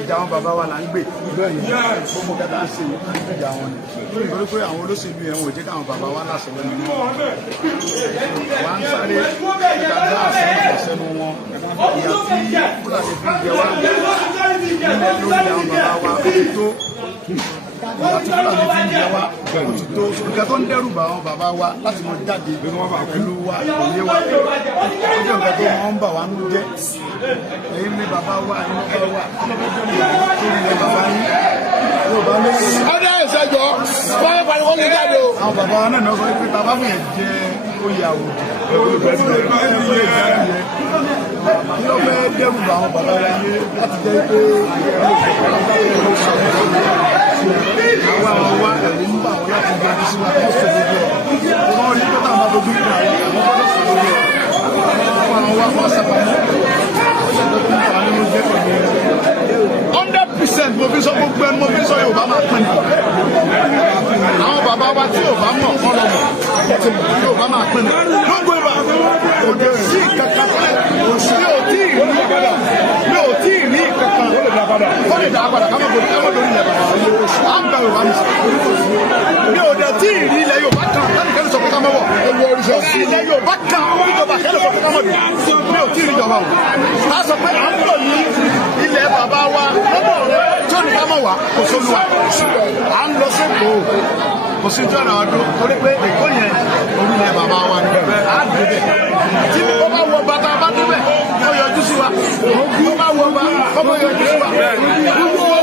Ìjàwọn bàbá wa là ń gbè gbogbo kẹta ń ṣe ìjà wọn ni nítorí pé àwọn olóṣèlú yẹn wò jẹ́ káwọn bàbá wa láṣẹ lẹ́nu wọn wà ń sáré ìdájọ́ àṣẹnu wọn ìyá tí Fúlàní fi jẹ wá nílẹ̀ lórí àwọn bàbá wa ó ti tó ìyá tí Fúlàní fi jẹ wá ó ti tó ìgbà tó ń dẹ́rù bà àwọn bàbá wa láti mọ jáde pẹ̀lú wa òye wa ó jẹ́ nǹkan tó máa ń bà wá nú jẹ́ èyí ni bàbá wa ẹni bàbá wa tó ní bàbá yín yóò bá lé. ọdẹ ìṣẹjọ wọn pariwo ní jáde o. àwọn bàbá wa náà ní ọkọ pé bàbá mi jẹ oyè àwòdì ẹni ilé ìdarí yẹ kí ló fẹ́ dẹ́rù bá àwọn bàbá wa yé láti jẹ́ pé àwa wa ẹ̀rí ń bà wọ́n láti jẹ́ ẹni sí wa kí wọ́n sọ gbogbo wọn rí pé táwọn bá gbogbo ìgbà àwọn bọ́dọ̀ sọ gbogbo àwọn wa wọ́n sábà mọ́ 100% mo fi sọ gbogbo ẹni mo fi sọ Yorùbá máa pín ní àwọn bàbá wa tí Yorùbá mọ̀ kọ́ lọ́mọ Yorùbá máa pín ní gbogbo ìgbà òde sí kankan mi ò tí ì rí kankan ó lè dá padà ká má lórí ilẹ̀ bàbá à ń gba Yorùbá mi ò dẹ̀ tí ì rí ilẹ̀ ìjọba wò tá a sọ pé à ń bọ̀ ní ilẹ̀ bàbá wa lọ́dọ̀ rẹ tí ò ní ká mọ̀ wá kò sólúwa à ń lọ sépò kò sí tí ọ̀nà ọdún torí pé èkó yẹn orílẹ̀ bàbá wa ni á débẹ̀ tí ó bá wọ bàtà bá débẹ̀ kó yọjú sí wa ó bá wọ bá kó yọjú sí wa.